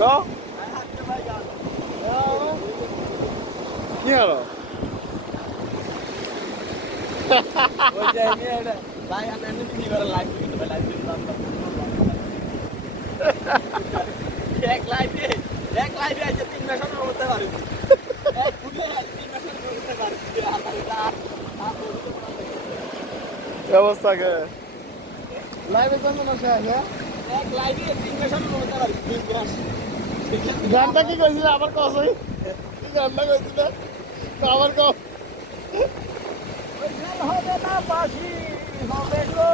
তো কি হলো ওই যে এটা ভাই আমি এমনি কি করে লাইভ দিতে ভাই লাইভ দিতে এক লাইভে আছে 3 মাসের মধ্যে পারি এক ফুলে 3 মাসের মধ্যে পারি ব্যবস্থা কে লাইভে কোন মাসে আছে এক লাইভে 3 মাসের মধ্যে পারি 3 মাস গানটা কি কইছিল আবার কসই কি গানটা কইছিল আবার কও হবে না পাশি হবে গো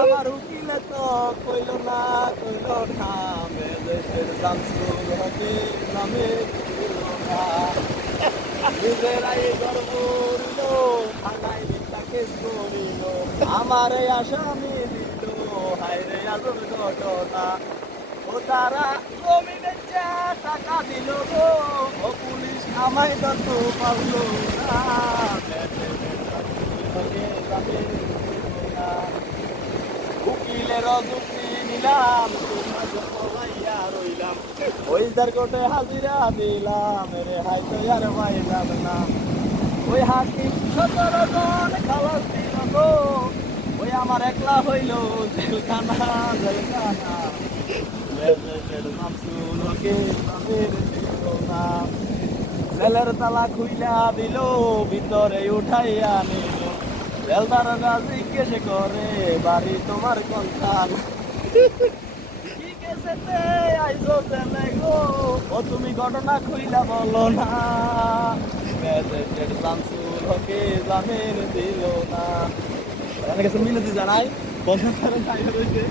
আমার উকিলে তো কইলো না কইলো খামে দেশের জামসুল হবে নামে কইলো না নিজেরাই গর্বরিল থানায় মিথ্যা কেস করিল আমারে আসামি দিল হায়রে আজব ঘটনা ও তারা জমি বেচা টাকা দিল গো ও পুলিশ আমায় ধরতে পারলো না উকিলের যুক্তি নিলাম রইলাম ওই কোর্টে হাজিরা দিলাম রে হাই তো আর পাইলাম না ওই হাকিম 17 জন খালাস দিল গো ওই আমার একলা হইল জেলখানা জেলখানা জেলের তালা খুইলা দিল ভিতরে উঠাইয়া নিল জেলদার জিজ্ঞেস করে বাড়ি তোমার কোনখান ঠিক আছে আইসো জেলে গো ও তুমি ঘটনা খুইলা বলো না ম্যাজিস্ট্রেট শামসুল হকে জামিন দিল না আমার কাছে মিনতি জানাই বন্ধ করে রয়েছে